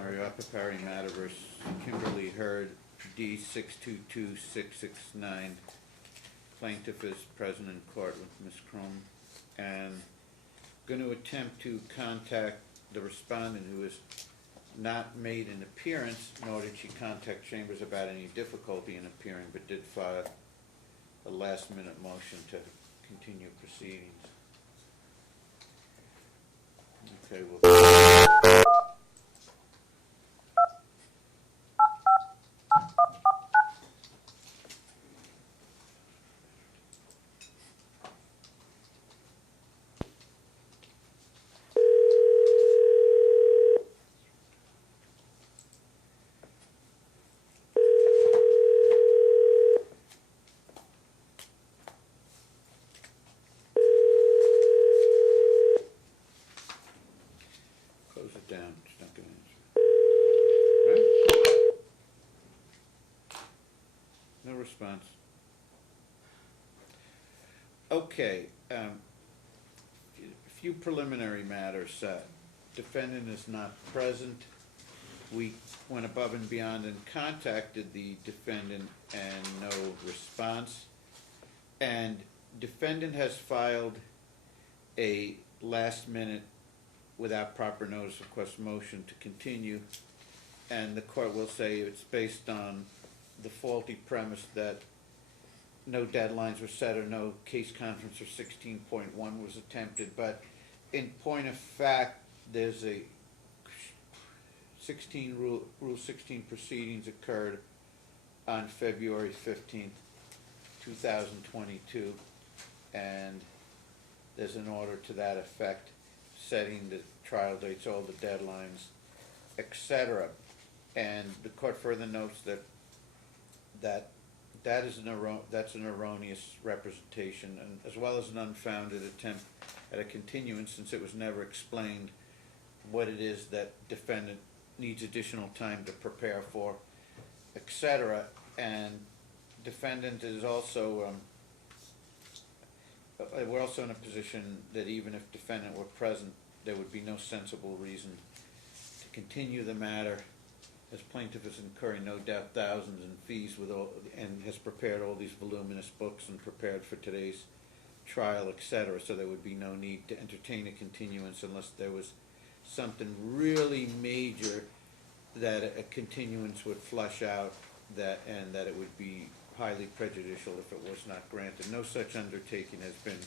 Mariapa Perry matter versus Kymberlie Hurd, D 622669. Plaintiff is present in court with Ms. Crum, and going to attempt to contact the respondent, who has not made an appearance, nor did she contact Chambers about any difficulty in appearing, but did file a last-minute motion to continue proceedings. Okay, well. Close it down, it's not gonna answer. Right? No response. Okay, a few preliminary matters. Defendant is not present. We went above and beyond and contacted the defendant and no response. And defendant has filed a last minute without proper notice request motion to continue, and the court will say it's based on the faulty premise that no deadlines were set or no case conference or 16.1 was attempted. But in point of fact, there's a Rule 16 proceedings occurred on February 15th, 2022, and there's an order to that effect setting the trial dates, all the deadlines, etc. And the court further notes that's an erroneous representation, and as well as an unfounded attempt at a continuance, since it was never explained what it is that defendant needs additional time to prepare for, etc. And defendant is also, we're also in a position that even if defendant were present, there would be no sensible reason to continue the matter, as plaintiff is incurring no doubt thousands in fees with all, and has prepared all these voluminous books and prepared for today's trial, etc. So there would be no need to entertain a continuance unless there was something really major that a continuance would flush out, and that it would be highly prejudicial if it was not granted. No such undertaking has been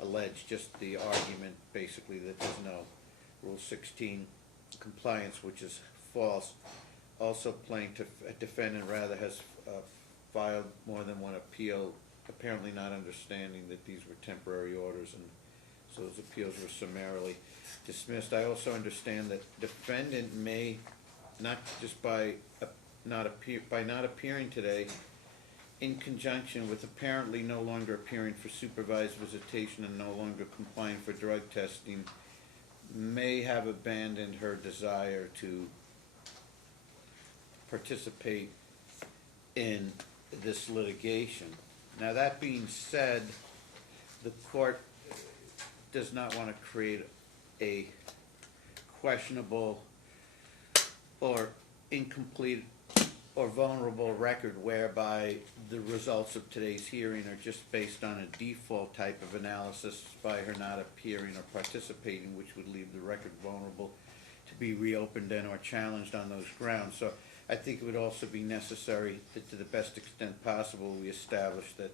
alleged, just the argument basically that there's no Rule 16 compliance, which is false. Also, defendant rather has filed more than one appeal, apparently not understanding that these were temporary orders, and so those appeals were summarily dismissed. I also understand that defendant may, not just by not appearing today, in conjunction with apparently no longer appearing for supervised visitation and no longer complying for drug testing, may have abandoned her desire to participate in this litigation. Now, that being said, the court does not want to create a questionable or incomplete or vulnerable record whereby the results of today's hearing are just based on a default type of analysis by her not appearing or participating, which would leave the record vulnerable to be reopened and or challenged on those grounds. So I think it would also be necessary that, to the best extent possible, we establish that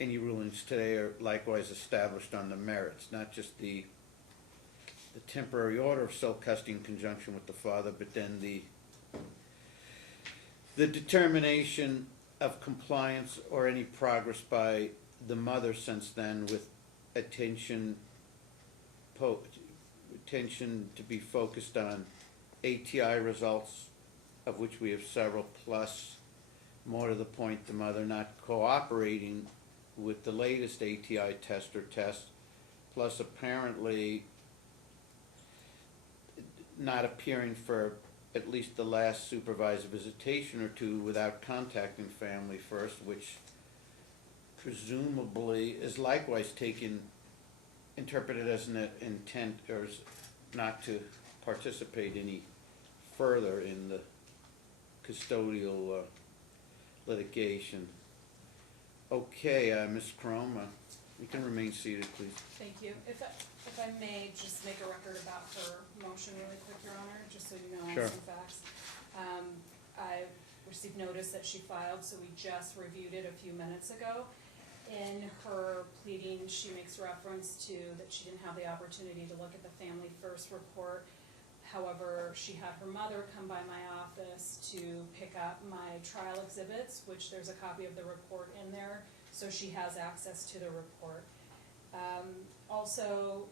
any rulings today are likewise established on the merits, not just the temporary order of sole custody in conjunction with the father, but then the determination of compliance or any progress by the mother since then, with attention to be focused on ATI results, of which we have several, plus, more to the point, the mother not cooperating with the latest ATI test, plus apparently not appearing for at least the last supervised visitation or two without contacting family first, which presumably is likewise interpreted as an intent or not to participate any further in the custodial litigation. Okay, Ms. Crum, you can remain seated, please. Thank you. If I may just make a record about her motion really quick, Your Honor, just so you know Sure. some facts. I received notice that she filed, so we just reviewed it a few minutes ago. In her pleading, she makes reference to that she didn't have the opportunity to look at the Family First report. However, she had her mother come by my office to pick up my trial exhibits, which there's a copy of the report in there, so she has access to the report. Also,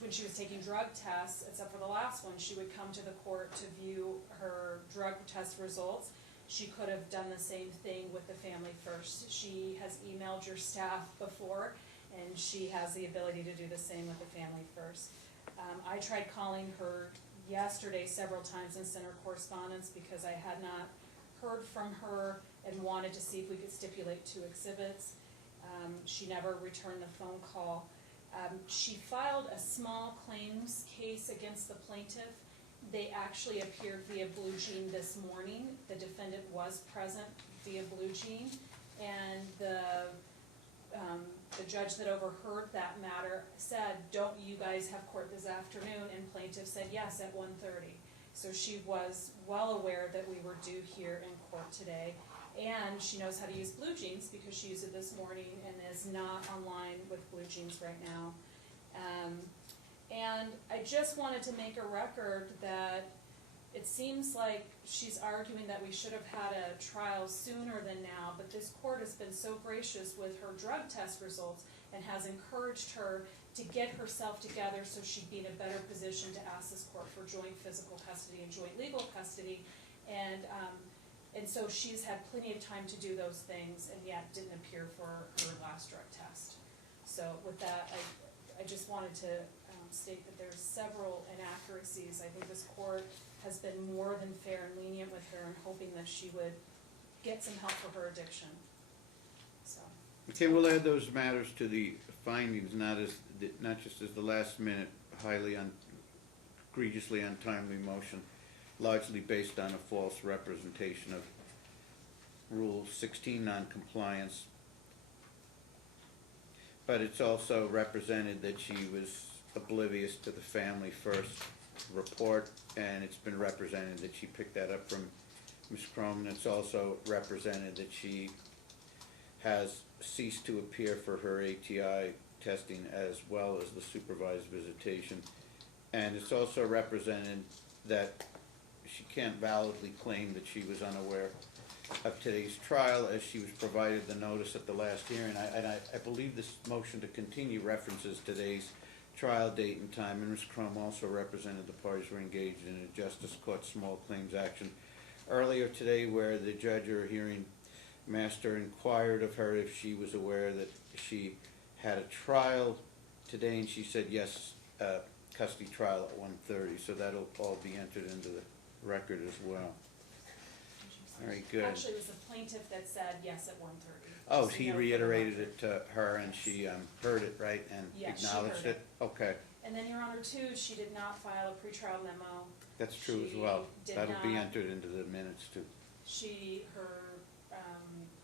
when she was taking drug tests, except for the last one, she would come to the court to view her drug test results. She could have done the same thing with the Family First. She has emailed your staff before, and she has the ability to do the same with the Family First. I tried calling her yesterday several times and sent her correspondence because I had not heard from her and wanted to see if we could stipulate 2 exhibits. She never returned the phone call. She filed a small claims case against the plaintiff. They actually appeared via Blue Jean this morning. The defendant was present via Blue Jean, and the judge that overheard that matter said, "Don't you guys have court this afternoon?" And plaintiff said yes at 1:30. So she was well aware that we were due here in court today, and she knows how to use Blue Jeans because she used it this morning and is not online with Blue Jeans right now. And I just wanted to make a record that it seems like she's arguing that we should have had a trial sooner than now, but this court has been so gracious with her drug test results and has encouraged her to get herself together so she'd be in a better position to ask this court for joint physical custody and joint legal custody. And so she's had plenty of time to do those things and yet didn't appear for her last drug test. So with that, I just wanted to state that there's several inaccuracies. I think this court has been more than fair and lenient with her and hoping that she would get some help for her addiction. So. Okay, we'll add those matters to the findings, not just as the last minute, highly egregiously untimely motion, largely based on a false representation of Rule 16 non-compliance. But it's also represented that she was oblivious to the Family First report, and it's been represented that she picked that up from Ms. Crum, and it's also represented that she has ceased to appear for her ATI testing as well as the supervised visitation. And it's also represented that she can't validly claim that she was unaware of today's trial as she was provided the notice at the last hearing. I believe this motion to continue references today's trial date and time, and Ms. Crum also represented the parties were engaged in a justice court small claims action earlier today where the judge or hearing master inquired of her if she was aware that she had a trial today, and she said yes, custody trial at 1:30, so that'll all be entered into the record as well. Very good. Actually, it was the plaintiff that said yes at 1:30. Oh, he reiterated it to her, and she heard it, right, and Yes, she acknowledged heard it? Okay, And then, Your Honor, too, she did not file a pretrial memo. that's true as She well. did That'll be not. entered into the minutes too.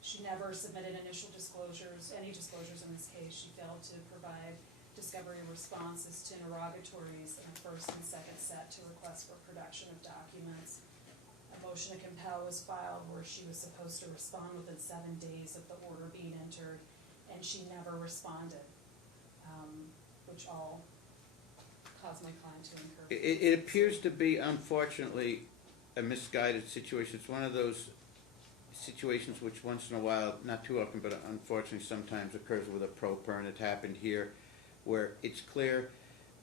She never submitted initial disclosures, any disclosures in this case. She failed to provide discovery responses to interrogatories in a first and second set to request for production of documents. A motion to compel was filed where she was supposed to respond within 7 days of the order being entered, and she never responded, which all caused my client to incur. It appears to be, unfortunately, a misguided situation. It's one of those situations which once in a while, not too often, but unfortunately sometimes occurs with a pro per, and it happened here, where it's clear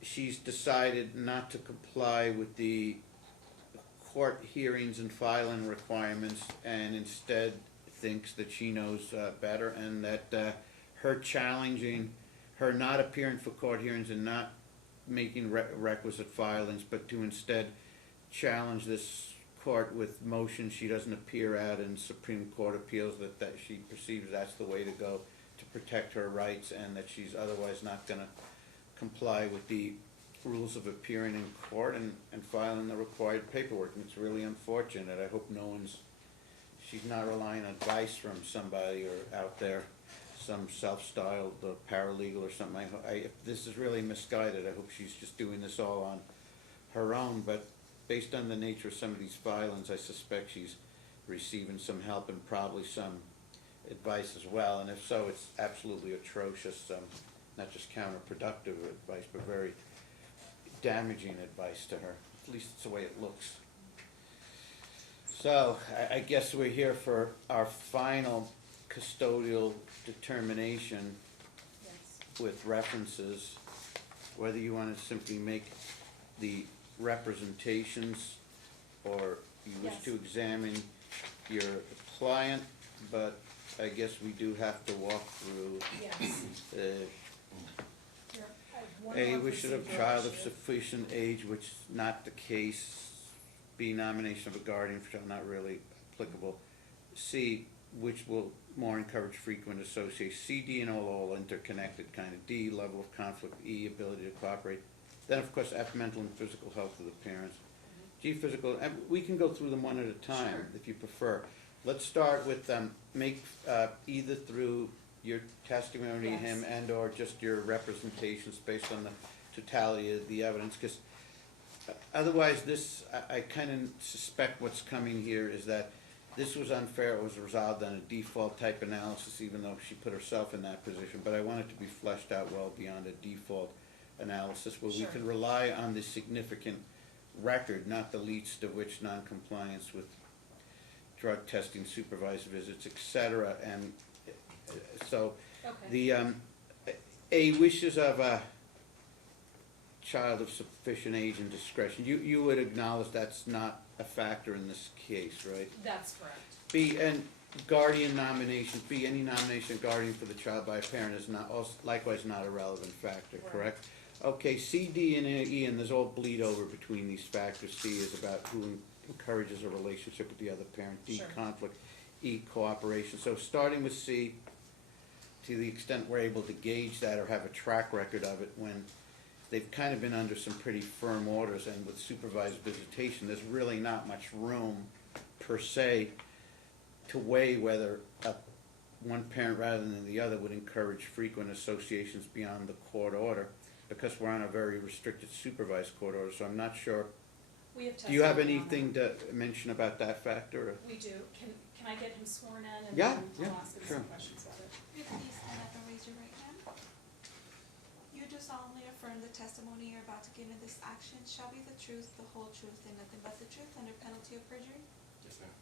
she's decided not to comply with the court hearings and filing requirements, and instead thinks that she knows better, and that her challenging, her not appearing for court hearings and not making requisite filings, but to instead challenge this court with motions she doesn't appear at in Supreme Court appeals, that she perceives that's the way to go to protect her rights, and that she's otherwise not going to comply with the rules of appearing in court and filing the required paperwork, and it's really unfortunate. I hope she's not relying on advice from somebody or out there, some self-styled paralegal or something. If this is really misguided, I hope she's just doing this all on her own, but based on the nature of some of these filings, I suspect she's receiving some help and probably some advice as well, and if so, it's absolutely atrocious, not just counterproductive advice, but very damaging advice to her. At least it's the way it looks. So, I guess we're here for our final custodial determination Yes. with references, whether you want to simply make the representations or you wish Yes. to examine your client, but I guess we do have to walk through Yes. the Here, I have one A, more wish of procedural child of issue. sufficient age, which is not the case. B, nomination of a guardian for child, not really applicable. C, which will more encourage frequent association. C, D, and O all interconnected kind of. D, level of conflict. E, ability to cooperate. Then, of course, F, mental and physical health of the parents. G, physical, and we can go through them one at a time Sure. if you prefer. Let's start with either through your testimony, Yes. him, and/or just your representations based on the totality of the evidence, because otherwise I kind of suspect what's coming here is that this was unfair, it was resolved on a default type analysis, even though she put herself in that position, but I want it to be fleshed out well beyond a default analysis, where we Sure. can rely on the significant record, not the least of which non-compliance with drug testing, supervised visits, etc. And so Okay. the A, wishes of a child of sufficient age and discretion. You would acknowledge that's not a factor in this case, right? That's correct. B, and guardian nomination. B, any nomination of guardian for the child by a parent is not also likewise not a relevant factor, Right. correct? Okay, C, D, and E, and there's all bleed over between these factors. C is about who encourages a relationship with the other parent. D, Sure. conflict. E, cooperation. So starting with C, to the extent we're able to gauge that or have a track record of it, when they've kind of been under some pretty firm orders, and with supervised visitation, there's really not much room per se to weigh whether one parent rather than the other would encourage frequent associations beyond the court order, because we're on a very restricted supervised court order, so I'm not sure. We have Do you have testimony on anything to mention about that factor? Or? that. We do. Can I get him sworn in and Yeah, then yeah, I'll ask him sure. some questions about it? Will you please stand up and raise your right hand? You do solemnly affirm the testimony you're about to give in this action shall be the truth, the whole truth, and nothing but the truth under penalty of perjury? Yes, ma'am.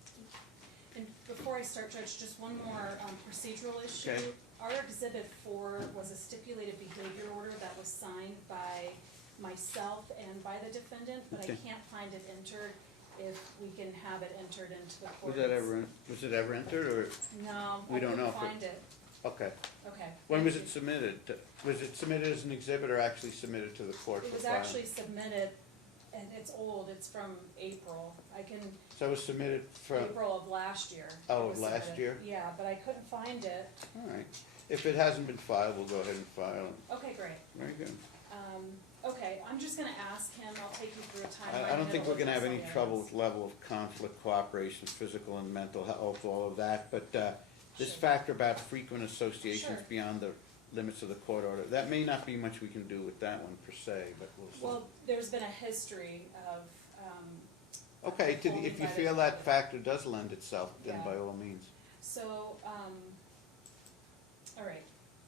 And before I start, Judge, just one more procedural issue. Okay. Our Exhibit 4 was a stipulated behavior order that was signed by myself and by the defendant, but I Okay. can't find it entered. If we can have it entered into the court. Was it ever entered, or, No, We I don't know couldn't if it- find it. okay. Okay. When was thank it you. submitted? Was it submitted as an exhibit or actually submitted to the court It for was filing? actually submitted, and it's old, it's from April. I can, So it was submitted for, April of last year. Oh, it was of last submitted. year? Yeah, but I couldn't find it. all right. If it hasn't been filed, we'll go ahead and file it. Okay, great. Very good. Okay, I'm just gonna ask him, I'll take you through a timeline. I don't think we're gonna have any and it'll trouble address with level of conflict, cooperation, physical and mental health, all of that, but, this Sure. factor about frequent associations Sure. beyond the limits of the court order, that may not be much we can do with that one per se, but we'll see. Well, there's been a history of, Okay, if withholding you by the feel that defendant. factor does lend itself, then Yeah. by all means. So, all right,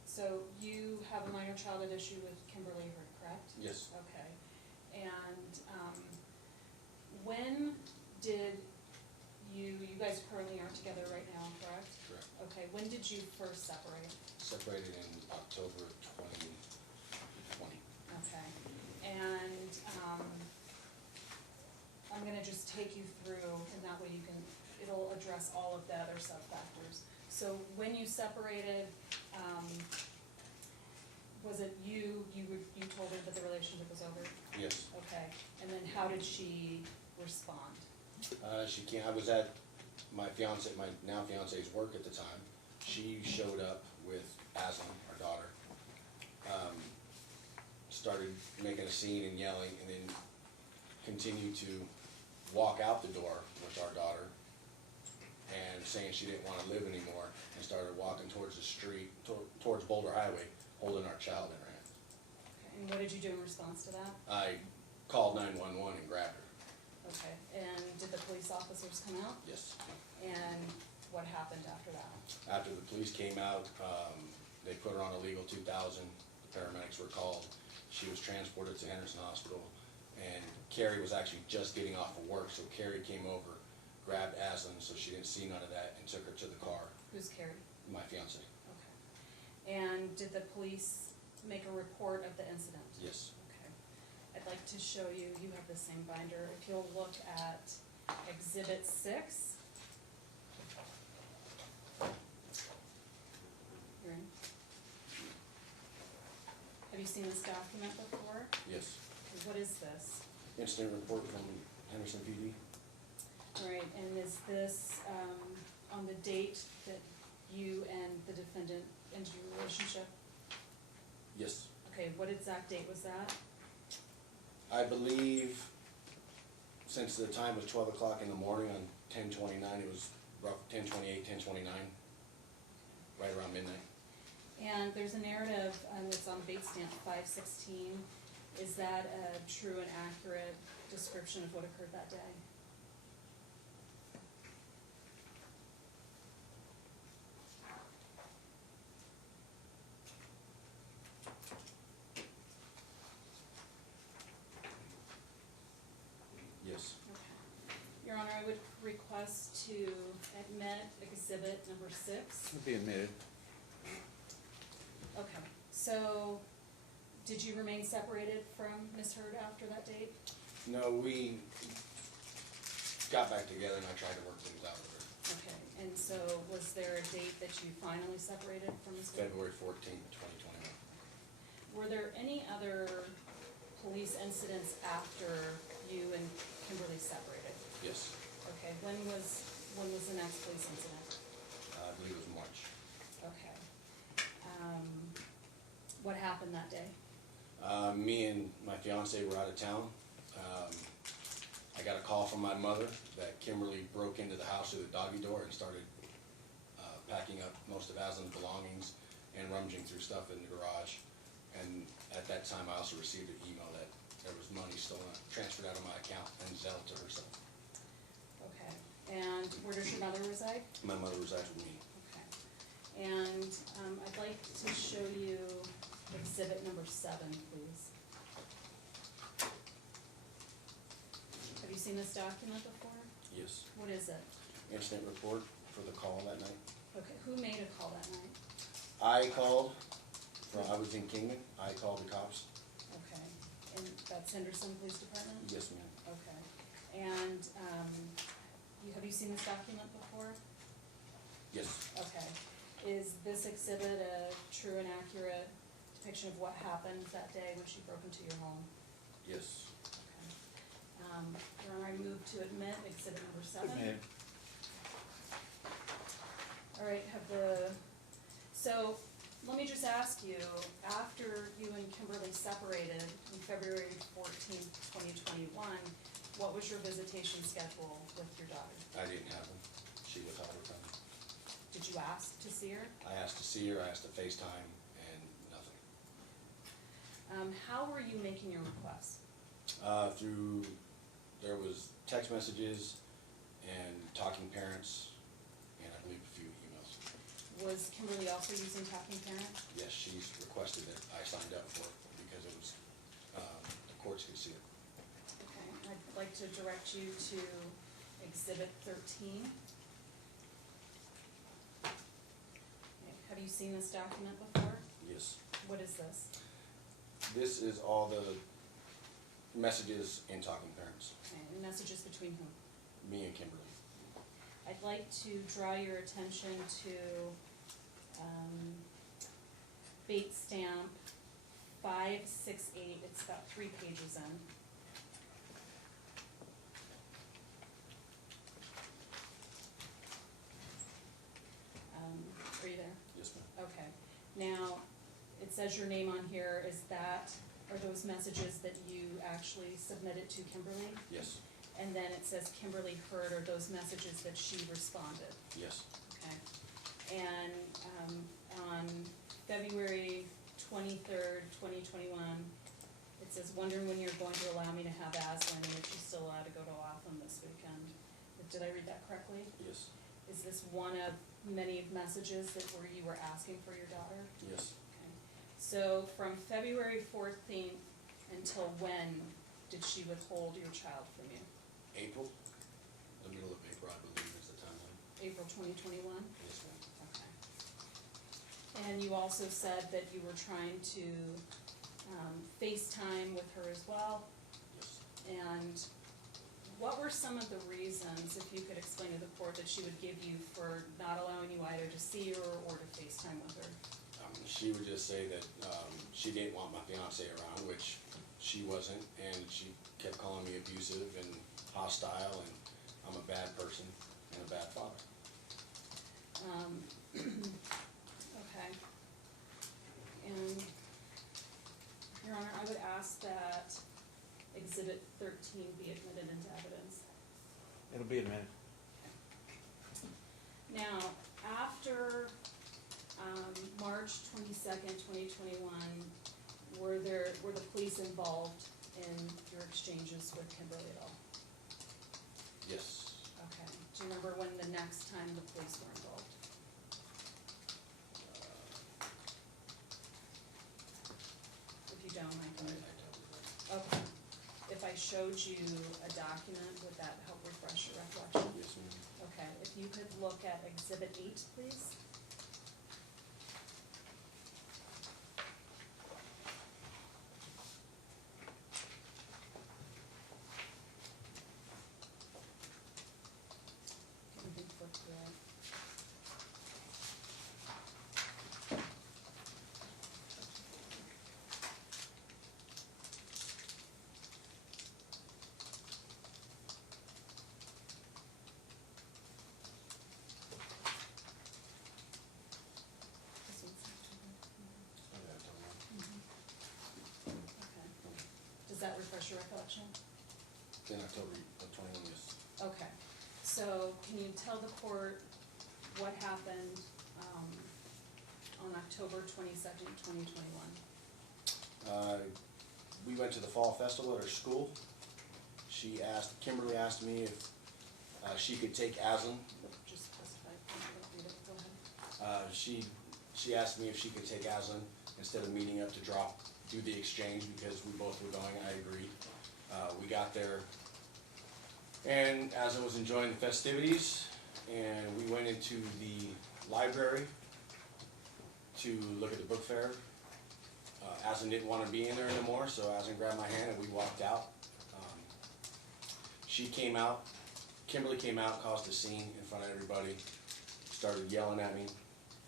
so you have a minor childhood issue with Kymberlie Hurd, correct? Yes. Okay, and, when did you guys currently aren't together right now, correct? Correct. Okay, when did you first separate? Separated in October 2020. Okay, and, I'm gonna just take you through, and that way you can, it'll address all of the other sub-factors. So when you separated, was it you told her that the relationship was over? Yes. Okay, and then how did she respond? She came, I was at my now fiance's work at the time. She showed up with Aslan, our daughter, started making a scene and yelling, and then continued to walk out the door with our daughter and saying she didn't want to live anymore, and started walking towards the street, towards Boulder Highway, holding our child in her hand. Okay, and what did you do in response to that? I called 911 and grabbed her. Okay, and did the police officers come out? Yes. And what happened after that? After the police came out, they put her on a legal 2000. The paramedics were called. She was transported to Henderson Hospital, and Carrie was actually just getting off of work, so Carrie came over, grabbed Aslan so she didn't see none of that, and took her to the car. Who's Carrie? My fiance. Okay. And did the police make a report of the incident? Yes. Okay. I'd like to show you, you have the same binder, if you'll look at Exhibit 6. You're in. Have you seen this document before? Yes. What is this? Incident report from Henderson PD. All right, and is this on the date that you and the defendant ended your relationship? Yes. Okay, what exact date was that? I believe since the time was 12 o'clock in the morning on 10/29, it was rough 10/28, 10/29, right around midnight. And there's a narrative, it's on bait stamp 516. Is that a true and accurate description of what occurred that day? Yes. Okay. Your Honor, I would request to admit exhibit number 6. It'll be admitted. Okay, so did you remain separated from Ms. Hurd after that date? No, we got back together and I tried to work things out with her. Okay, and so was there a date that you finally separated from Ms. Hurd? February 14th, 2021. Were there any other police incidents after you and Kymberlie separated? Yes. Okay, when was the next police incident? I believe it was March. Okay. What happened that day? Me and my fiance were out of town. I got a call from my mother that Kymberlie broke into the house through the doggy door and started packing up most of Aslan's belongings and rummaging through stuff in the garage. And at that time, I also received an email that there was money stolen, transferred out of my account and Zelle to herself. Okay, and where does your mother reside? My mother resides with me. Okay, and I'd like to show you exhibit number 7, please. Have you seen this document before? Yes. What is it? Incident report for the call that night. Okay, who made a call that night? I called, I was in Kingman, I called the cops. Okay, and that's Henderson Police Department? Yes, ma'am. Okay, and have you seen this document before? Yes. Okay, is this exhibit a true and accurate depiction of what happened that day when she broke into your home? Yes. Okay. Your Honor, I move to admit exhibit number 7. Admitted. All right, so let me just ask you, after you and Kymberlie separated on February 14th, 2021, what was your visitation schedule with your daughter? I didn't have them. She withheld her from me. Did you ask to see her? I asked to see her, I asked to FaceTime, and nothing. How were you making your requests? There was text messages and talking parents, and I believe a few emails. Was Kymberlie also using Talking Parent? Yes, she's requested that I signed up for it because it was, the courts could see it. Okay, I'd like to direct you to exhibit 13. Okay, have you seen this document before? Yes. What is this? This is all the messages in talking parents, Okay, and messages between whom? me and Kymberlie. I'd like to draw your attention to bait stamp 568. It's about 3 pages in. Are you there? Yes, ma'am. Okay. Now, it says your name on here. Is that a are those messages that you actually submitted to Kymberlie? Yes, And then it says Kymberlie Hurd, are those messages that she responded? yes, Okay. And, on February 23rd, 2021, it says, wondering when you're going to allow me to have Aslan and if she's still allowed to go to Laughlin this weekend. Did I read that correctly? yes, Is this one of many messages that where you were asking for your daughter? yes. Okay. So from February 14th until when did she withhold your child from you? April, the middle of April, I believe is the timeline. April 2021? Yes, ma'am. Okay. And you also said that you were trying to FaceTime with her as well. Yes. And what were some of the reasons, if you could explain to the court, that she would give you for not allowing you either to see her or to FaceTime with her? She would just say that she didn't want my fiance around, which she wasn't, and she kept calling me abusive and hostile, and I'm a bad person and a bad father. Okay. And, Your Honor, I would ask that Exhibit 13 be admitted into evidence. It'll be a minute. Now, after March 22nd, 2021, were the police involved in your exchanges with Kymberlie at all? Yes. Okay. Do you remember when the next time the police were involved? If you don't, I can. Okay. If I showed you a document, would that help refresh your recollection? Yes, ma'am. Okay, if you could look at Exhibit 8, please. Can you flip through it? This one's okay. Does that refresh your recollection? In October of 21, yes. Okay, so can you tell the court what happened on October 22nd, 2021? We went to the fall festival at her school. Kymberlie asked me if she could take Aslan. Just specify, read it, go ahead. She asked me if she could take Aslan instead of meeting up to do the exchange because we both were going. I agreed. We got there, and Aslan was enjoying the festivities, and we went into the library to look at the book fair. Aslan didn't want to be in there anymore, so Aslan grabbed my hand and we walked out. She came out, Kymberlie came out, caused a scene in front of everybody, started yelling at me.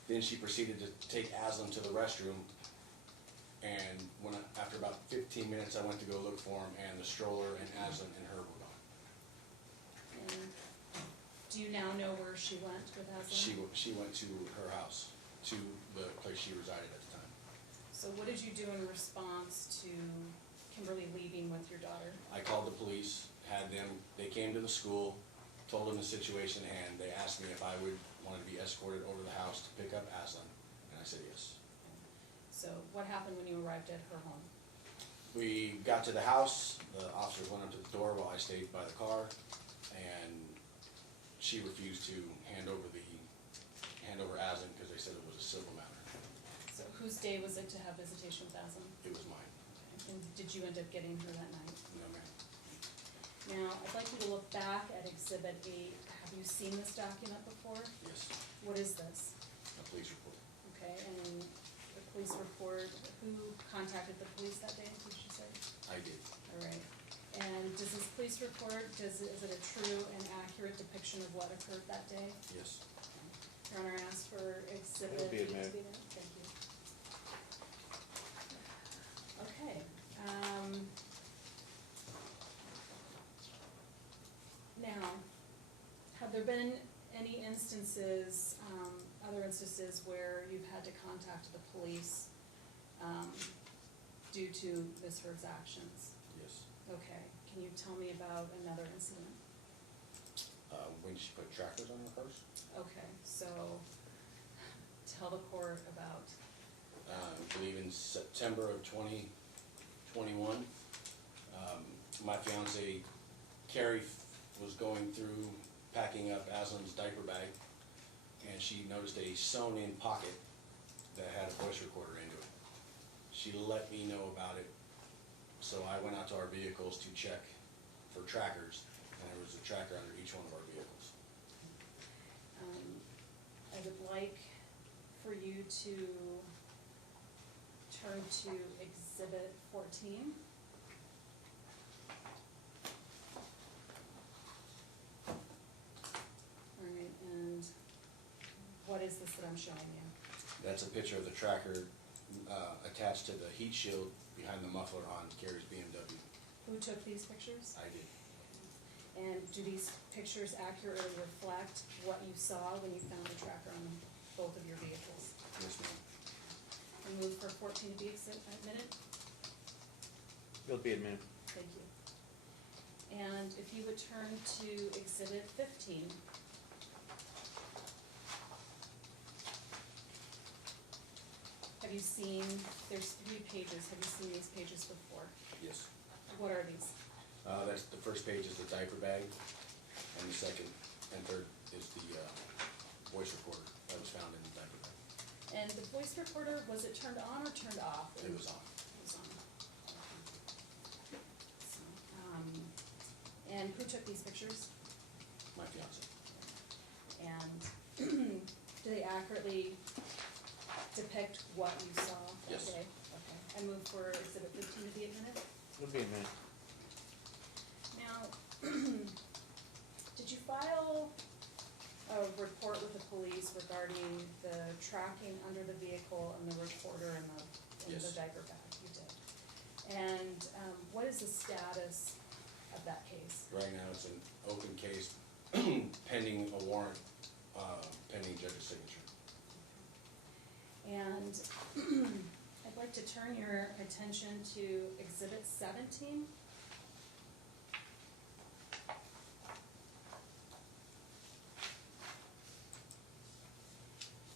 Then she proceeded to take Aslan to the restroom, and after about 15 minutes I went to go look for him, and the stroller and Aslan and her were gone. And do you now know where she went with Aslan? She went to her house, to the place she resided at the time. So what did you do in response to Kymberlie leaving with your daughter? I called the police, they came to the school, told them the situation at hand. They asked me if I wanted to be escorted over to the house to pick up Aslan, and I said yes. So what happened when you arrived at her home? We got to the house, the officers went up to the door while I stayed by the car, and she refused to hand over Aslan because they said it was a civil matter. So whose day was it to have visitation with Aslan? It was mine. Okay. And did you end up getting her that night? No, ma'am. Now, I'd like you to look back at Exhibit 8. Have you seen this document before? Yes, What is this? a police report. Okay, and the police report, who contacted the police that day, did you say? I did. All right. And does this police report, is it a true and accurate depiction of what occurred that day? Yes. Your Honor, I ask for Exhibit It'll be 8 to be admitted. there. Thank you. Okay, now, have there been any instances, other instances where you've had to contact the police due to Ms. Hurd's actions. Yes. Okay, can you tell me about another incident? When she put trackers on her cars, Okay, so tell the court about, I believe in September of 2021, my fiance Carrie was going through packing up Aslan's diaper bag, and she noticed a sewn-in pocket that had a voice recorder into it. She let me know about it, so I went out to our vehicles to check for trackers, and there was a tracker under each one of our vehicles. I would like for you to turn to Exhibit 14. All right, and what is this that I'm showing you? That's a picture of the tracker attached to the heat shield behind the muffler on Carrie's BMW. Who took these pictures? I did. And do these pictures accurately reflect what you saw when you found the tracker on both of your vehicles? Yes, ma'am. And move for 14 to be admitted? You'll be admitted. Thank you. And if you would turn to Exhibit 15. Have you seen, there's 3 pages, have you seen these pages before? Yes. What are these? That's the first page is the diaper bag, and the second and third is the voice recorder that was found in the diaper bag. And the voice recorder, was it turned on or turned off? It was on. It was on. Okay. So, and who took these pictures? My fiance. And do they accurately depict what you saw that Yes. day? Okay. I move for Exhibit 15 to be admitted. You'll be admitted. Now, did you file a report with the police regarding the tracking under the vehicle and the recorder and the Yes. diaper bag? You did. And what is the status of that case? Right now, it's an open case pending a warrant, pending judge's signature. And I'd like to turn your attention to Exhibit 17.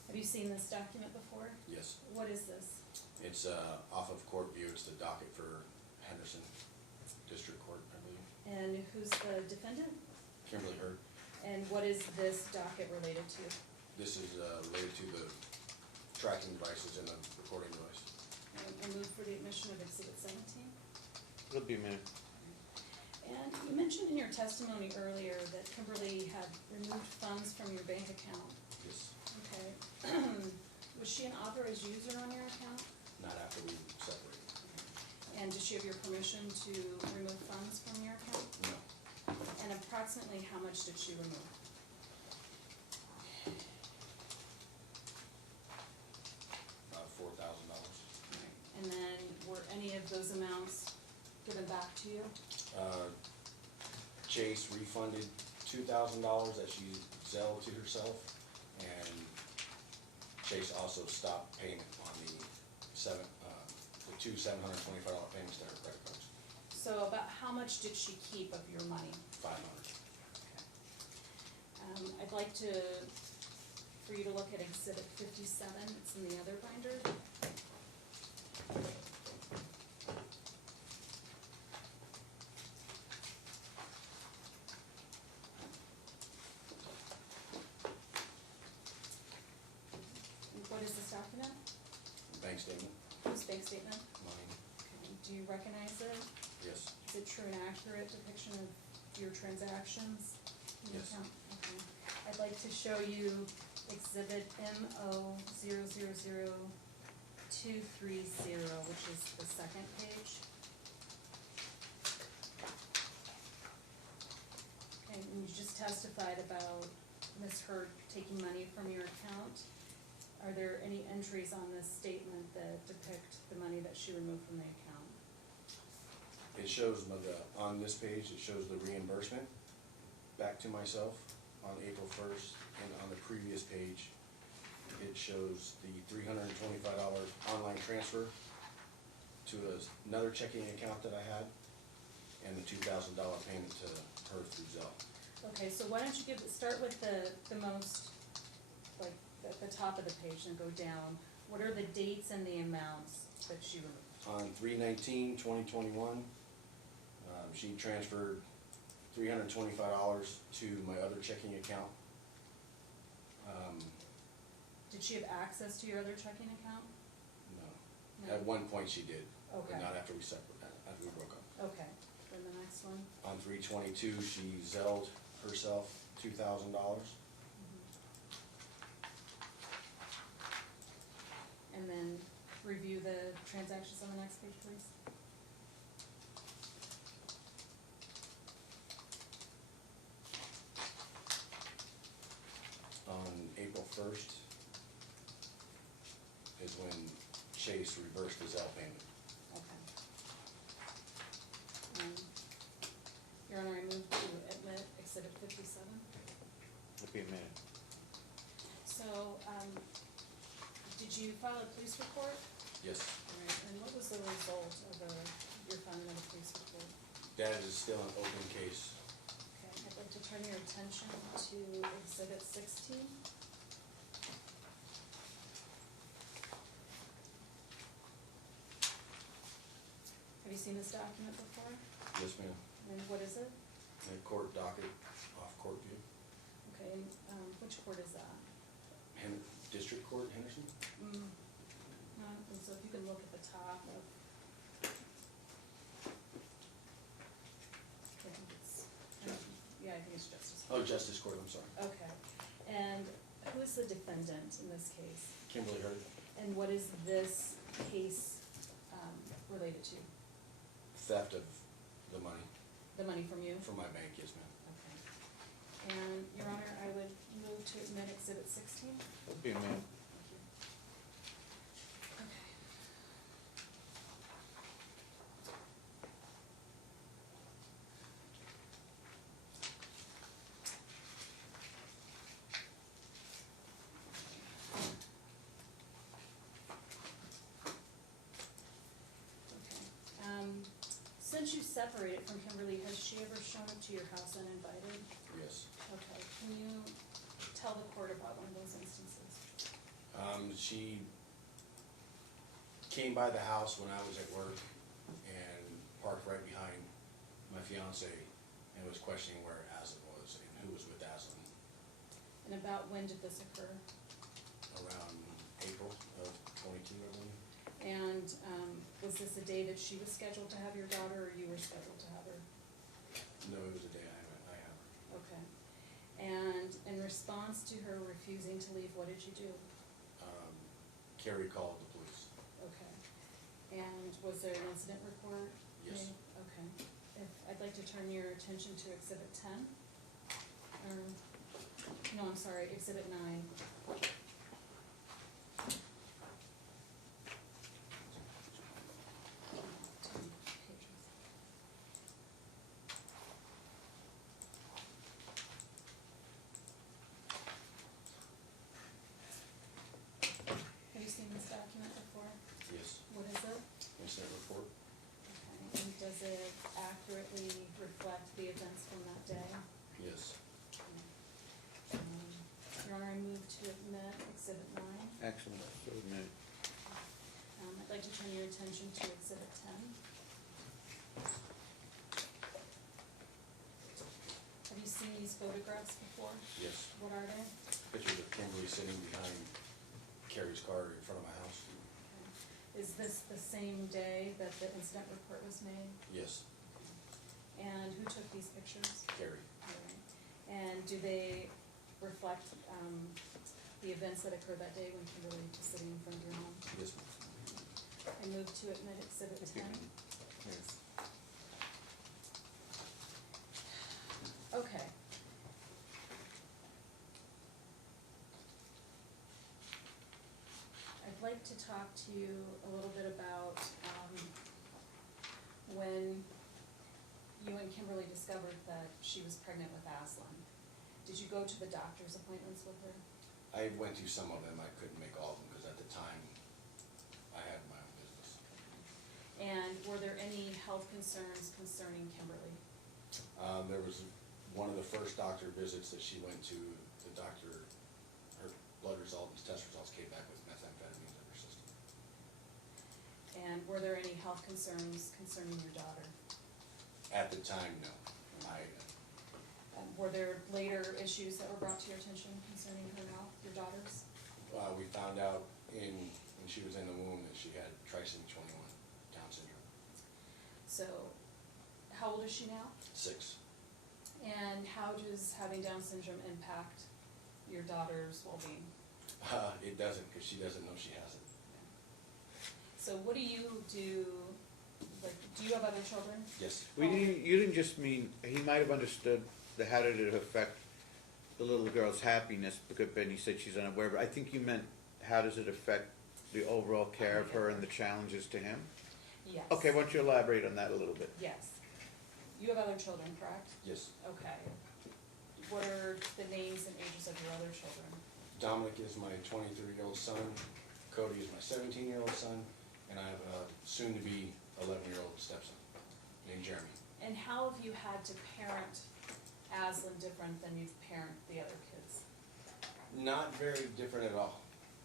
Have you seen this document before? Yes. What is this? It's off of court view. It's the docket for Henderson District Court, I believe. And who's the defendant? Kymberlie Hurd. And what is this docket related to? This is related to the tracking devices and the recording device. I move for the admission of Exhibit 17. You'll be admitted. And you mentioned in your testimony earlier that Kymberlie had removed funds from your bank account. Yes. Okay. Was she an authorized user on your account? Not after we separated. And does she have your permission to remove funds from your account? No. And approximately how much did she remove? $4,000. And then were any of those amounts given back to you? Chase refunded $2,000 that she Zelled to herself, and Chase also stopped payment on the two $725 payments to her credit cards. So about how much did she keep of your money? $500. I'd like for you to look at Exhibit 57, it's in the other binder. What is this document? Bank statement, Whose bank statement? mine, Okay. Do you recognize it? yes. Is it true and accurate depiction of your transactions in your Yes. account? Okay. I'd like to show you Exhibit MO000230, which is the second page. Okay, and you just testified about Ms. Hurd taking money from your account. Are there any entries on this statement that depict the money that she removed from the account? It shows, on this page, it shows the reimbursement back to myself on April 1st, and on the previous page, it shows the $325 online transfer to another checking account that I had, and the $2,000 payment to her through Zelle. Okay, so why don't you start with the most, like, at the top of the page and go down. What are the dates and the amounts that she removed? On 3/19/2021, she transferred $325 to my other checking account. Did she have access to your other checking account? No. No. At one point she did, Okay. but not after we broke up. Okay, then the next one. On 3/22, she Zelled herself $2,000. And then review the transactions on the next page, please. On April 1st is when Chase reversed the Zelle payment. Okay. Your Honor, I move to admit Exhibit 57. It'll be a minute. So, did you file a police report? Yes. All right, and what was the result of your filing of a police report? That is still an open case. Okay, I'd like to turn your attention to Exhibit 16. Have you seen this document before? Yes, ma'am. And what is it? A court docket off court view. Okay, which court is that? District Court, Henderson? And so if you can look at the top of, I think it's, yeah, I think it's Justice. Oh, Justice Court, I'm sorry. Okay, and who is the defendant in this case? Kymberlie Hurd. And what is this case related to? Theft of the money The money from you? from my bank, yes, ma'am. Okay. And, Your Honor, I would move to admit Exhibit 16. It'll be a minute. Thank you. Okay. Since you separated from Kymberlie, has she ever shown up to your house uninvited? Yes. Okay, can you tell the court about one of those instances? She came by the house when I was at work and parked right behind my fiance and was questioning where Aslan was and who was with Aslan. And about when did this occur? Around April of 22, I believe. And was this a day that she was scheduled to have your daughter, or you were scheduled to have her? No, it was a day I have her. Okay. And in response to her refusing to leave, what did you do? Carrie called the police. Okay. And was there an incident report Yes. made? Okay. I'd like to turn your attention to Exhibit 10. No, I'm sorry, Exhibit 9. Have you seen this document before? Yes. What is it? Incident report. Okay, and does it accurately reflect the events from that day? Yes. Your Honor, I move to admit Exhibit 9. Excellent, so a minute. I'd like to turn your attention to Exhibit 10. Have you seen these photographs before? Yes. What are they? Pictures of Kymberlie sitting behind Carrie's car in front of my house. Okay. Is this the same day that the incident report was made? Yes. And who took these pictures? Carrie. All right. And do they reflect the events that occurred that day when Kymberlie was sitting in front of your home? Yes. I move to admit Exhibit 10. Yes. Okay. I'd like to talk to you a little bit about when you and Kymberlie discovered that she was pregnant with Aslan. Did you go to the doctor's appointments with her? I went to some of them. I couldn't make all of them because at the time I had my own business. And were there any health concerns concerning Kymberlie? There was one of the first doctor visits that she went to, the doctor, her blood results, test results came back with methamphetamine in her system. And were there any health concerns concerning your daughter? At the time, no. Were there later issues that were brought to your attention concerning her health, your daughter's? We found out when she was in the womb that she had trisomy 21, Down syndrome. So, how old is she now? 6. And how does having Down syndrome impact your daughter's well-being? It doesn't, because she doesn't know she has it. So what do you do, like, do you have other children? Yes. You didn't just mean, he might have understood the, how did it affect the little girl's happiness, because Benny said she's unaware, but I think you meant, how does it affect the overall care of her and the challenges to him? Yes. Okay, why don't you elaborate on that a little bit? Yes. You have other children, correct? Yes. Okay. What are the names and ages of your other children? Dominic is my 23-year-old son, Cody is my 17-year-old son, and I have a soon-to-be 11-year-old stepson named Jeremy. And how have you had to parent Aslan different than you've parented the other kids? Not very different at all.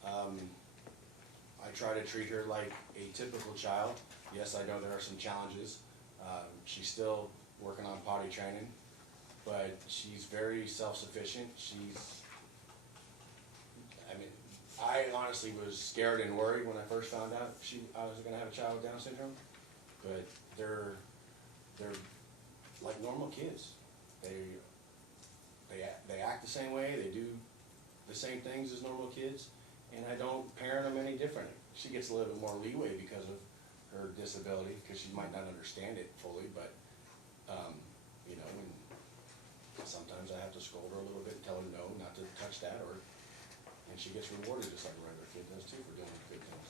I try to treat her like a typical child. Yes, I know there are some challenges. She's still working on potty training, but she's very self-sufficient. I honestly was scared and worried when I first found out I was going to have a child with Down syndrome, but they're like normal kids. They act the same way, they do the same things as normal kids, and I don't parent them any different. She gets a little bit more leeway because of her disability, because she might not understand it fully, but, you know, and sometimes I have to scold her a little bit and tell her no, not to touch that, and she gets rewarded just like a regular kid does too for doing good things.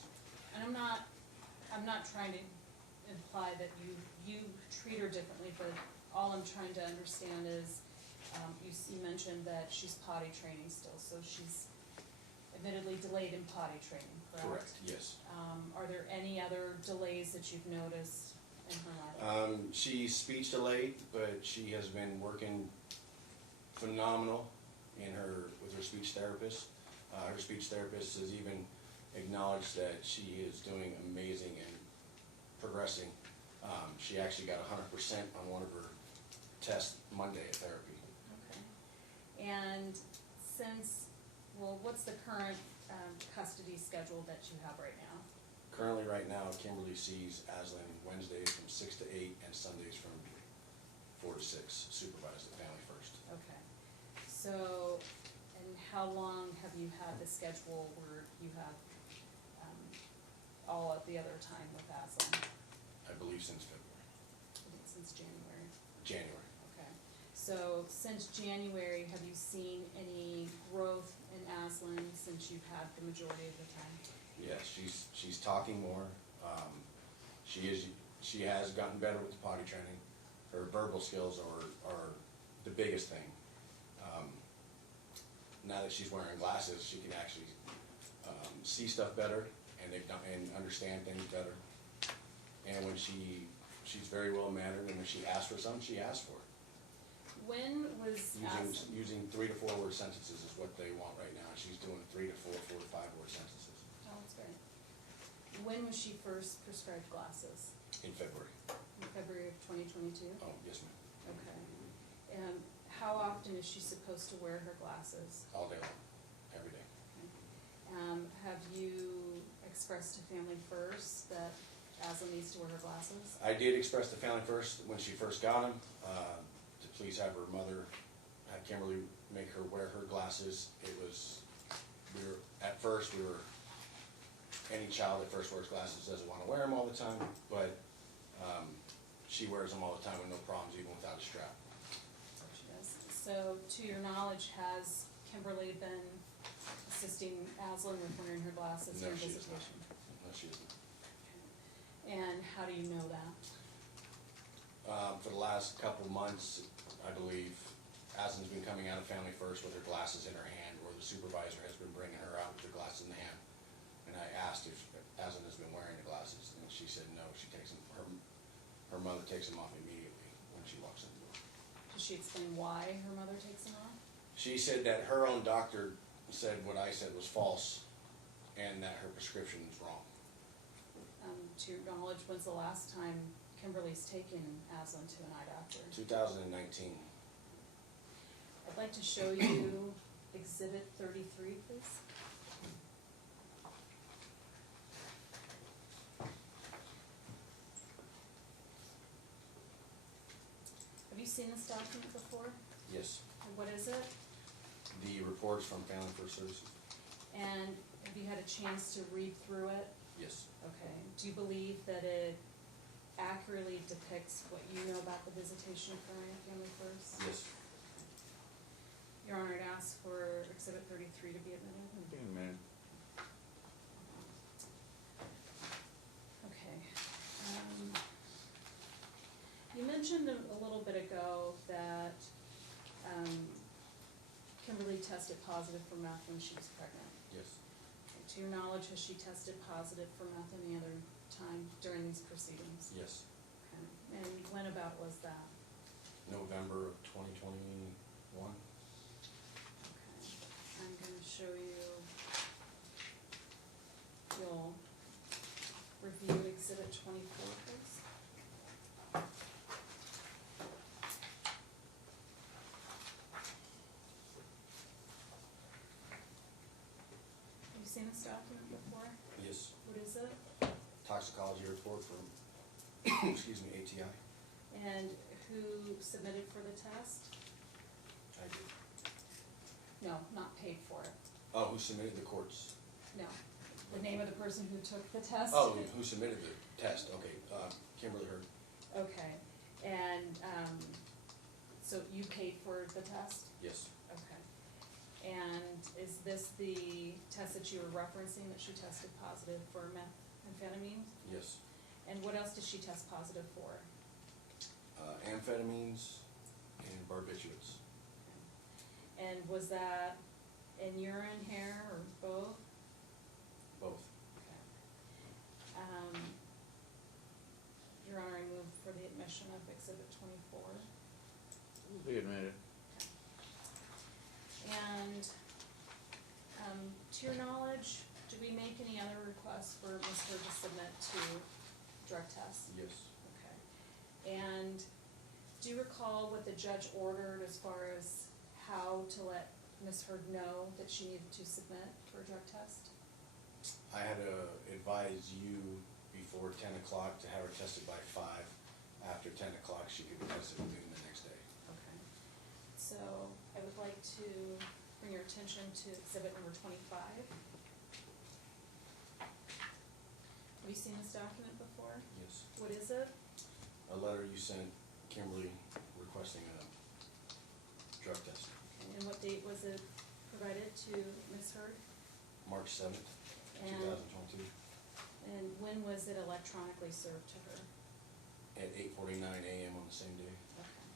And I'm not trying to imply that you treat her differently, but all I'm trying to understand is, you mentioned that she's potty training still, so she's admittedly delayed in potty training, correct? Correct, yes. Are there any other delays that you've noticed in her life? She's speech delayed, but she has been working phenomenal with her speech therapist. Her speech therapist has even acknowledged that she is doing amazing and progressing. She actually got 100% on one of her tests Monday at therapy. Okay. And what's the current custody schedule that you have right now? Currently, right now, Kymberlie sees Aslan Wednesdays from 6 to 8 and Sundays from 4 to 6, supervised at Family First. Okay. So, and how long have you had the schedule where you have all of the other time with Aslan? I believe since February. Since January. January. Okay. So since January, have you seen any growth in Aslan since you've had the majority of the time? Yes, she's talking more. She has gotten better with the potty training. Her verbal skills are the biggest thing. Now that she's wearing glasses, she can actually see stuff better and understand things better. And when she's very well mannered, and when she asks for something, she asks for it. When was Aslan? Using 3 to 4 word sentences is what they want right now. She's doing 3 to 4, 4 to 5 word sentences. Oh, that's great. When was she first prescribed glasses? In February. In February of 2022? Oh, yes, ma'am. Okay. And how often is she supposed to wear her glasses? All day long, every day. Have you expressed to Family First that Aslan needs to wear her glasses? I did express to Family First when she first got them, to please have her mother, have Kymberlie make her wear her glasses. At first, any child that first wears glasses doesn't want to wear them all the time, but she wears them all the time with no problems, even without a strap. So she does. So, to your knowledge, has Kymberlie been assisting Aslan with wearing her glasses No, for she is not. visitation? No, she isn't. And how do you know that? For the last couple months, I believe, Aslan's been coming out of Family First with her glasses in her hand, or the supervisor has been bringing her out with her glasses in the hand. And I asked if Aslan has been wearing the glasses, and she said no, she takes them, her mother takes them off immediately when she walks in the door. Did she explain why her mother takes them off? She said that her own doctor said what I said was false and that her prescription was wrong. To your knowledge, when's the last time Kymberlie's taken Aslan to an eye doctor? 2019. I'd like to show you Exhibit 33, please. Have you seen this document before? Yes. And what is it? The reports from Family First Services? And have you had a chance to read through it? Yes. Okay. Do you believe that it accurately depicts what you know about the visitation occurring at Family First? Yes. Your Honor, I'd ask for Exhibit 33 to be admitted. Wait a minute. Okay. You mentioned a little bit ago that Kymberlie tested positive for meth when she was pregnant. Yes. To your knowledge, has she tested positive for meth any other time during these proceedings? Yes. Okay. And when about was that? November of 2021. Okay. I'm gonna show you, you'll review Exhibit 24, please. Have you seen this document before? Yes. What is it? Toxicology report from, excuse me, ATI. And who submitted for the test? I did. No, not paid for it. Oh, who submitted the courts? No. The name of the person who took the test? Oh, who submitted the test? Okay, Kymberlie Hurd. Okay. And, so you paid for the test? Yes. Okay. And is this the test that you were referencing, that she tested positive for methamphetamine? Yes. And what else did she test positive for? Amphetamines and barbiturates. And was that in urine, hair, or both? Both. Okay. Your Honor, I move for the admission of Exhibit 24. Will be admitted. And, to your knowledge, did we make any other requests for Ms. Hurd to submit to drug tests? Yes. Okay. And do you recall what the judge ordered as far as how to let Ms. Hurd know that she needed to submit for a drug test? I had to advise you before 10 o'clock to have her tested by 5. After 10 o'clock, she could be tested again the next day. Okay. So I would like to bring your attention to Exhibit number 25. Have you seen this document before? Yes. What is it? A letter you sent Kymberlie requesting a drug test. And what date was it provided to Ms. Hurd? March 7th, And- 2022, And when was it electronically served to her? at 8:49 a.m. on the same day. Okay.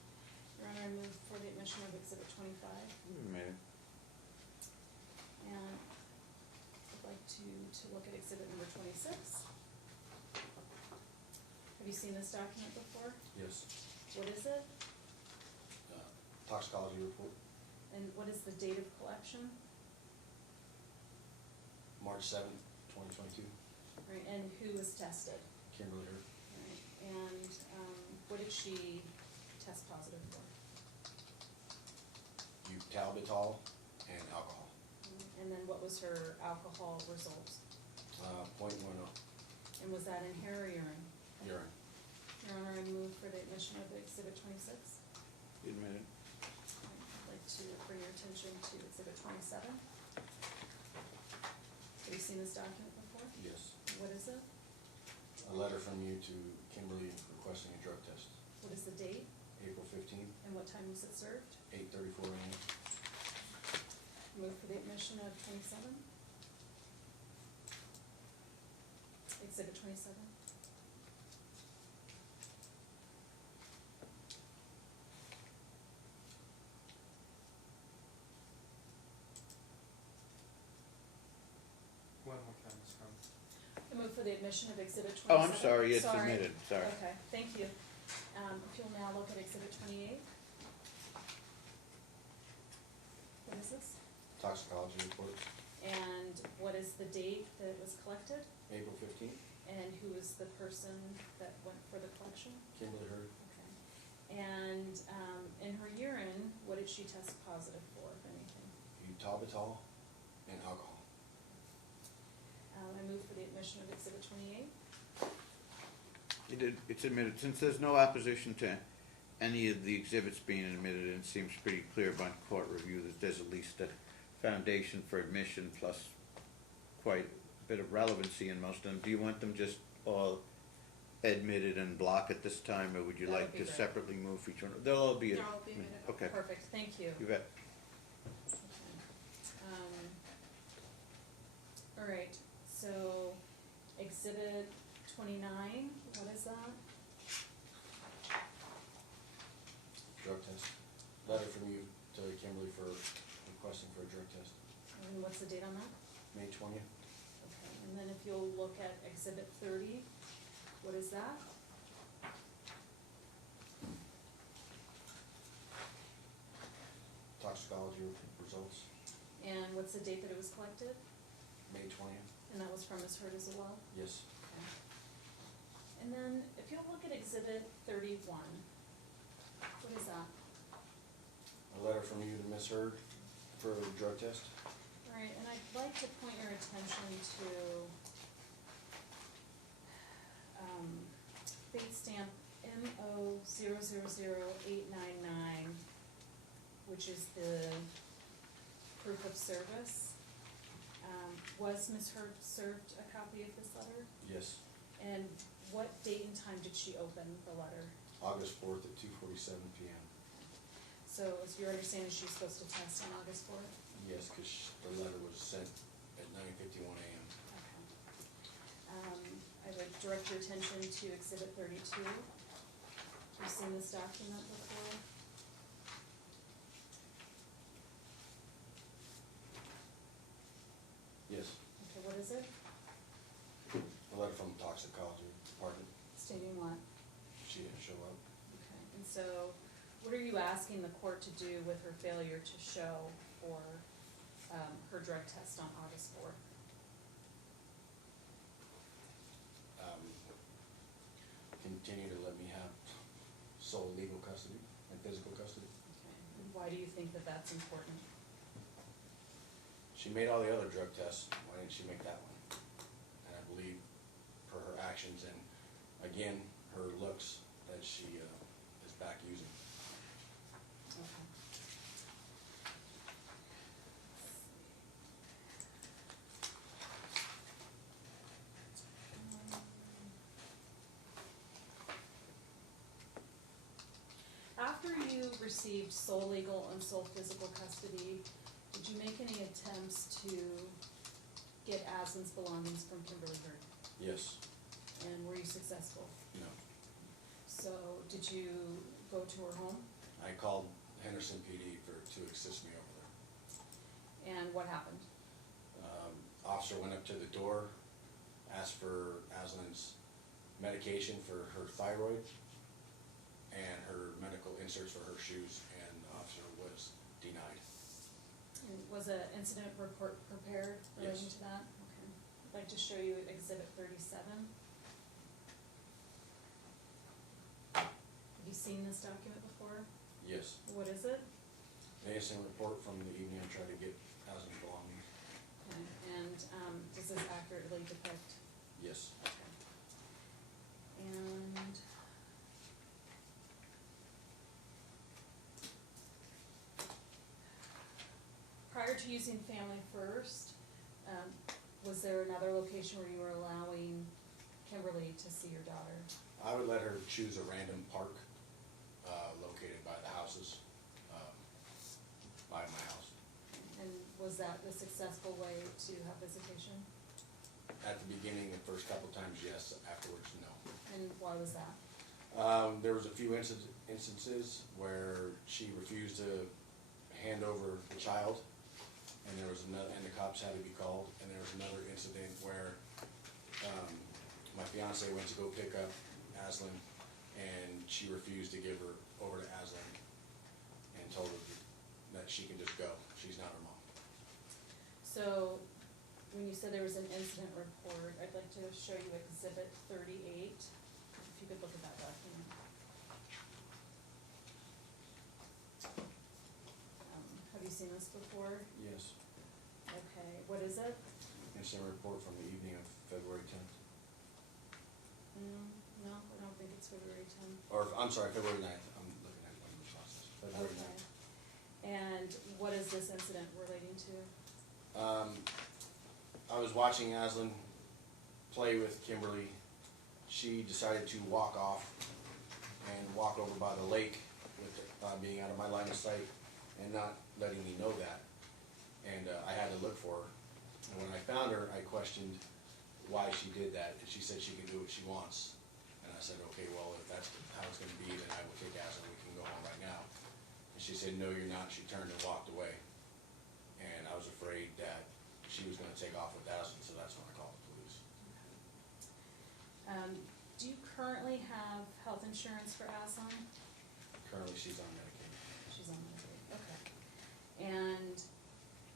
Your Honor, I move for the admission of Exhibit 25. Will be admitted. And I'd like to look at Exhibit number 26. Have you seen this document before? Yes. What is it? Toxicology report, And what is the date of collection? March 7th, 2022, Right, and who was tested? Kymberlie Hurd. Right, and what did she test positive for? Butalbital and alcohol. And then what was her alcohol results? 0.10 And was that in hair or urine? urine. Your Honor, I move for the admission of Exhibit 26. Be admitted. I'd like to bring your attention to Exhibit 27. Have you seen this document before? Yes. What is it? A letter from you to Kymberlie requesting a drug test, What is the date? April 15th, And what time was it served? 8:34 a.m. Move for the admission of 27. Exhibit 27. One more time, Ms. Crum. I move for for the admission of exhibit Oh, 27. I'm sorry, it's admitted, sorry. Okay, thank you. If you'll now look at exhibit 28. What is this? Toxicology report, And what is the date that it was collected? April 15th, And who was the person that went for the collection? Kymberlie Hurd, Okay. And in her urine, what did she test positive for, if anything? butalbital, and alcohol. I move for the admission of exhibit 28. It's admitted, since there's no opposition to any of the exhibits being admitted, and it seems pretty clear by court review that there's at least a foundation for admission plus quite a bit of relevancy in most of them. Do you want them just all admitted and block at this time, or would you That would like be to great. separately move each one? They'll all be. They'll all be admitted. Okay, Perfect, thank you. you bet. All right, so exhibit 29, what is that? Drug test. Letter from you to Kymberlie for requesting for a drug test, And what's the date on that? May 20th. Okay, and then if you'll look at exhibit 30, what is that? Toxicology results, And what's the date that it was collected? May 20th. And that was from Ms. Hurd as well? Yes. Okay. And then if you'll look at exhibit 31, what is that? A letter from you to Ms. Hurd for a drug test. All right, and I'd like to point your attention to date stamp MO000899, which is the proof of service. Was Ms. Hurd served a copy of this letter? Yes. And what date and time did she open the letter? August 4th at 2:47 p.m. So is your understanding she's supposed to test on August 4th? Yes, because the letter was sent at 9:51 a.m. Okay. I would direct your attention to exhibit 32. You've seen this document before? Yes. Okay, what is it? A letter from the toxicology department. Stating what? She didn't show up. Okay, and so what are you asking the court to do with her failure to show for her drug test on August 4th? Continue to let me have sole legal custody and physical custody. Okay, and why do you think that that's important? She made all the other drug tests, why didn't she make that one? And I believe for her actions and, again, her looks, that she is back using. Okay. After you received sole legal and sole physical custody, did you make any attempts to get Aslan's belongings from Kymberlie Hurd? Yes. And were you successful? No. So did you go to her home? I called Henderson PD to assist me over there. And what happened? Officer went up to the door, asked for Aslan's medication for her thyroid and her medical inserts for her shoes, and the officer was denied. And was an incident report prepared relating Yes. to that? Okay. I'd like to show you exhibit 37. Have you seen this document before? Yes. What is it? An incident report from the evening I tried to get Aslan's belongings. Okay. And does this accurately depict? Yes. Okay. And prior to using Family First, was there another location where you were allowing Kymberlie to see your daughter? I would let her choose a random park located by the houses, by my house. And was that the successful way to have visitation? At the beginning, the first couple times, yes. Afterwards, no. And why was that? There was a few instances where she refused to hand over the child, and there was another, and the cops had to be called. And there was another incident where my fiance went to go pick up Aslan, and she refused to give her over to Aslan and told her that she can just go. She's not her mom. So, when you said there was an incident report, I'd like to show you exhibit 38, if you could look at that document. Have you seen this before? Yes. Okay, what is it? Incident report from the evening of February 10th. No, I don't think it's February 10th. Or, I'm sorry, February 9th. I'm looking at one of the process. February Okay. 9th. And what is this incident relating to? I was watching Aslan play with Kymberlie. She decided to walk off and walk over by the lake with being out of my line of sight and not letting me know that. And I had to look for her. And when I found her, I questioned why she did that. And she said she can do what she wants. And I said, okay, well, if that's how it's going to be, then I will take Aslan. We can go home right now. And she said, no, you're not. She turned and walked away. And I was afraid that she was going to take off with Aslan, so that's when I called the police. Do you currently have health insurance for Aslan? Currently, she's on Medicaid. She's on Medicaid, okay. And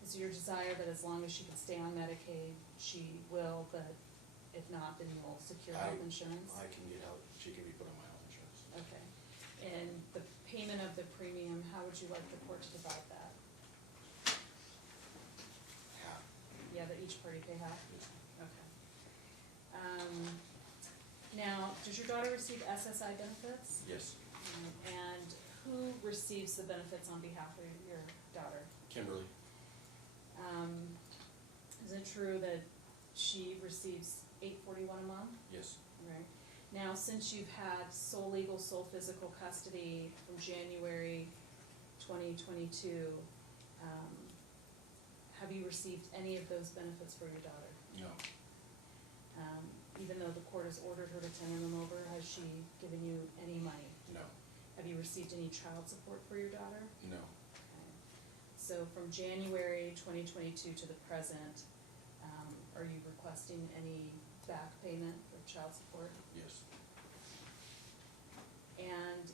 is your desire that as long as she can stay on Medicaid, she will, but if not, then you'll secure health insurance? I can get help. She can be put on my health insurance. Okay. And the payment of the premium, how would you like the court to divide that? Half. Yeah, that each party pay half? Yes. Okay. Now, does your daughter receive SSI benefits? Yes. And who receives the benefits on behalf of your daughter? Kymberlie. Is it true that she receives $841 a month? Yes. Right. Now, since you've had sole legal, sole physical custody from January 2022, have you received any of those benefits for your daughter? No. Even though the court has ordered her to turn them over, has she given you any money? No. Have you received any child support for your daughter? No. Okay. So from January 2022 to the present, are you requesting any back payment for child support? Yes. And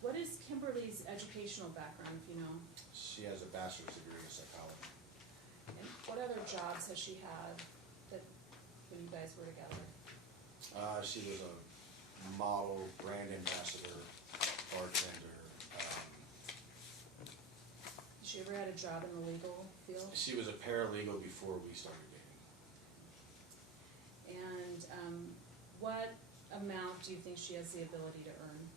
what is Kymberlie's educational background, if you know? She has a bachelor's degree in psychology. And what other jobs has she had that when you guys were together? She was a model, brand ambassador, bartender. Has she ever had a job in the legal field? She was a paralegal before we started dating. And what amount do you think she has the ability to earn?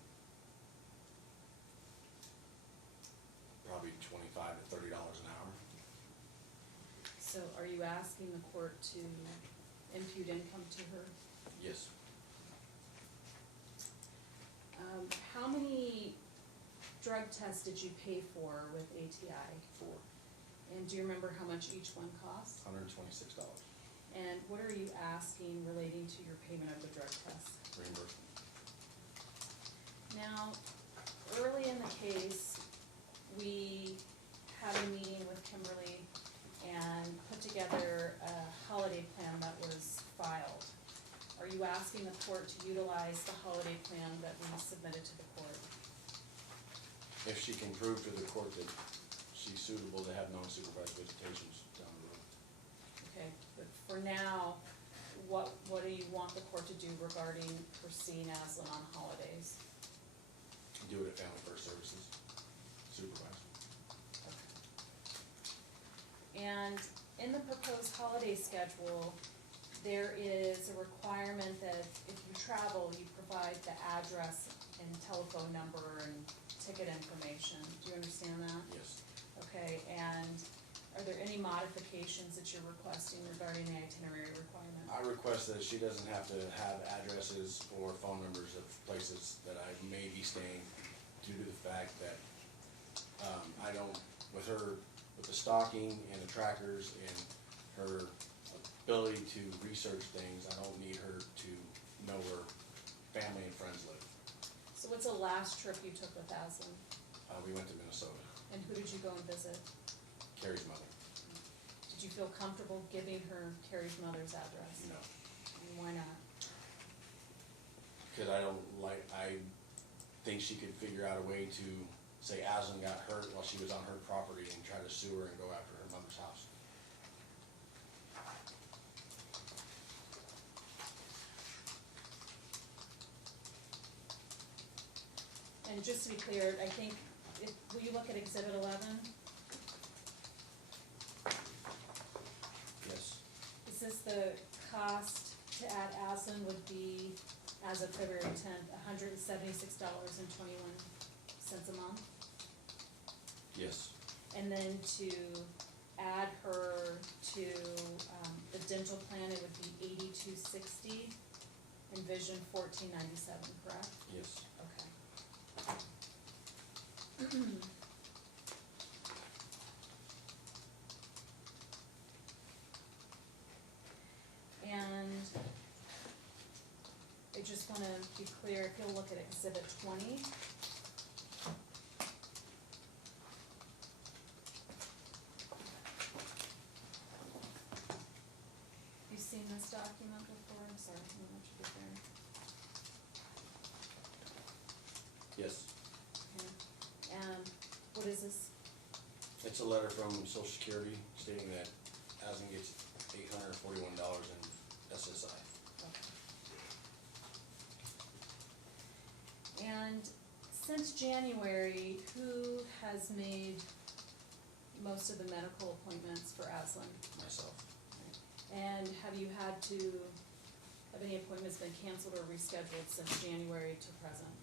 Probably $25 to $30 an hour. So are you asking the court to impute income to her? Yes. How many drug tests did you pay for with ATI? 4. And do you remember how much each one cost? $126. And what are you asking relating to your payment of the drug test? Reimbursement. Now, early in the case, we had a meeting with Kymberlie and put together a holiday plan that was filed. Are you asking the court to utilize the holiday plan that we submitted to the court? If she can prove to the court that she's suitable to have non-supervised visitations down the road. Okay, but for now, what do you want the court to do regarding her seeing Aslan on holidays? Do it at Family First Services, supervised. And in the proposed holiday schedule, there is a requirement that if you travel, you provide the address and telephone number and ticket information. Do you understand that? Yes. Okay, and are there any modifications that you're requesting regarding the itinerary requirement? I request that she doesn't have to have addresses or phone numbers of places that I may be staying due to the fact that I don't, with the stalking and the trackers and her ability to research things, I don't need her to know where family and friends live. So what's the last trip you took with Aslan? We went to Minnesota. And who did you go and visit? Carrie's mother. Did you feel comfortable giving her Carrie's mother's address? No. And why not? Cause I think she could figure out a way to say Aslan got hurt while she was on her property and try to sue her and go after her mother's house. And just to be clear, I think, will you look at Exhibit 11? Yes. Is this the cost to add Aslan would be, as of February 10th, $176.21 a month? Yes. And then to add her to the dental plan, it would be $82.60, and vision $14.97, correct? Yes. Okay. And I just wanna be clear, if you'll look at Exhibit 20. You seen this document before? I'm sorry, I'm not sure if there. Yes. Okay. And what is this? It's a letter from Social Security stating that Aslan gets $841 in SSI. Okay. And since January, who has made most of the medical appointments for Aslan? Myself. And have any appointments been canceled or rescheduled since January to present?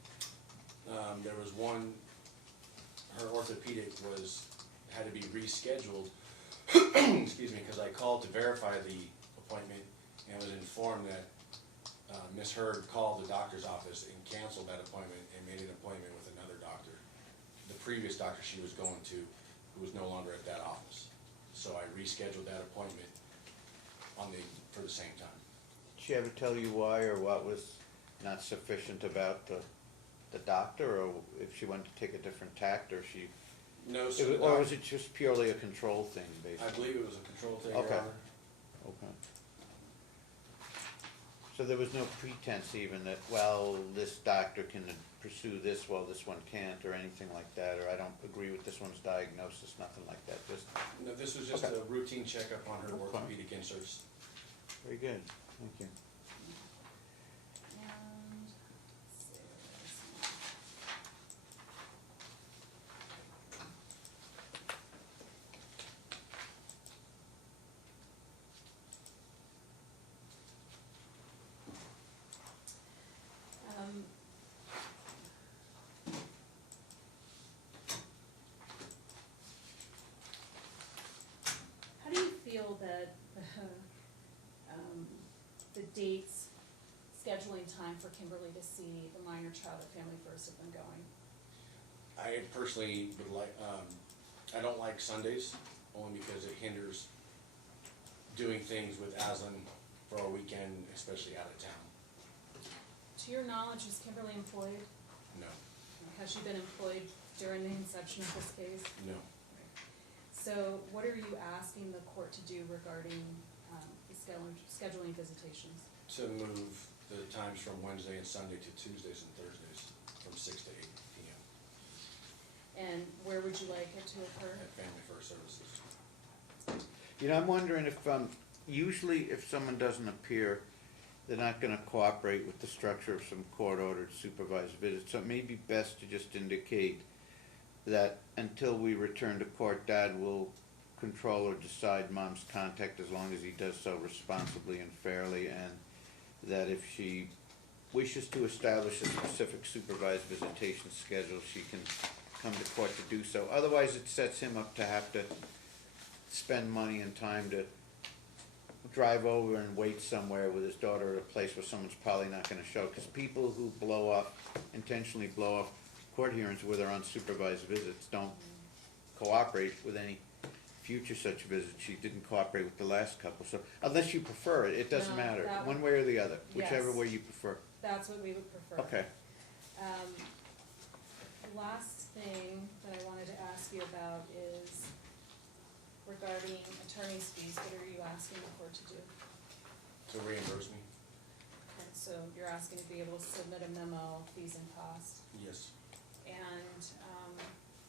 There was one, her orthopedic had to be rescheduled, excuse me, because I called to verify the appointment and was informed that Ms. Hurd called the doctor's office and canceled that appointment and made an appointment with another doctor, the previous doctor she was going to, who was no longer at that office. So I rescheduled that appointment for the same time. Did she ever tell you why, or what was not sufficient about the doctor, or if she wanted to take a different tact, or she? No, so Or was it just purely a control thing, basically? I believe it was a control thing, Your Okay. Honor. Okay. So there was no pretense even that, well, this doctor can pursue this while this one can't, or anything like that, or I don't agree with this one's diagnosis, nothing like that, just, No, this was just Okay. a routine checkup on her Okay. orthopedic inserts. very good, thank you. And, let's see, where is it? How do you feel that the dates, scheduling time for Kymberlie to see the minor child at Family First have been going? I personally would like, I don't like Sundays, only because it hinders doing things with Aslan for a weekend, especially out of town. To your knowledge, is Kymberlie employed? No, Has she been employed during the inception of this case? no. So what are you asking the court to do regarding the scheduling visitations? To move the times from Wednesday and Sunday to Tuesdays and Thursdays, from 6 to 8 p.m. And where would you like it to occur? at Family First Services. You know, I'm wondering if, usually if someone doesn't appear, they're not gonna cooperate with the structure of some court-ordered supervised visit, so it may be best to just indicate that until we return to court, Dad will control or decide Mom's contact as long as he does so responsibly and fairly, and that if she wishes to establish a specific supervised visitation schedule, she can come to court to do so. Otherwise, it sets him up to have to spend money and time to drive over and wait somewhere with his daughter at a place where someone's probably not gonna show, because people who intentionally blow off court hearings where they're on supervised visits don't cooperate with any future such visits. She didn't cooperate with the last couple, so unless you prefer it, it doesn't No, matter, that one would- way or the other, whichever Yes. way you prefer. That's what we would prefer. Okay, Last thing that I wanted to ask you about is regarding attorney's fees. What are you asking the court to do? To reimburse me. Okay, so you're asking to be able to submit a memo, fees and costs. Yes. And,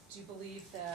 do you believe that